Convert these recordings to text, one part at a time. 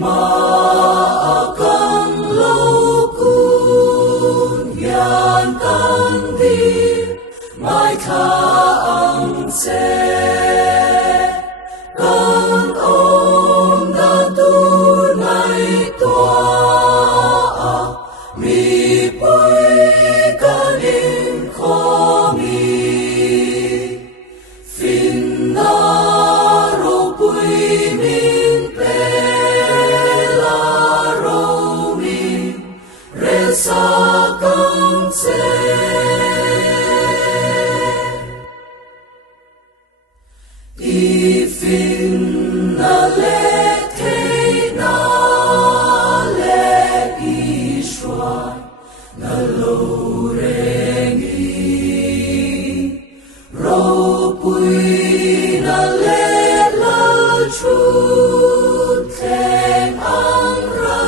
ma kan lâu kun yan kan đi mai tha ang se kan om na tu nai toa mi pui kan in kho mi fin na ro pui min pe la ro mi re sa kan se Ifin na le te na le ishwa na lo rengi ro pui na le la chu teng ang ra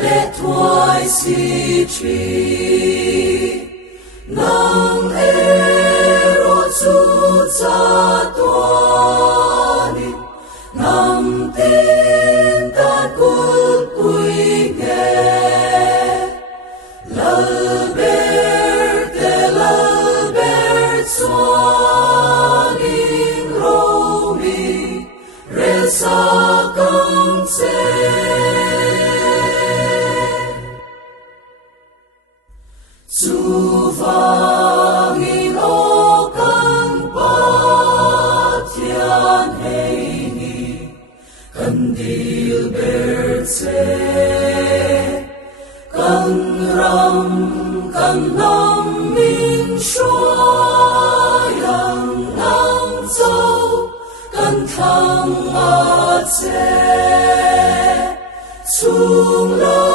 le tuai si chi nang ero chu cha tuani nam tin ta kul pui nge lalber suani romi resa kang se Su vangin o kan patian heini kandil berse kan ram kan nam min shoyang nang zau kan thang a che chung lo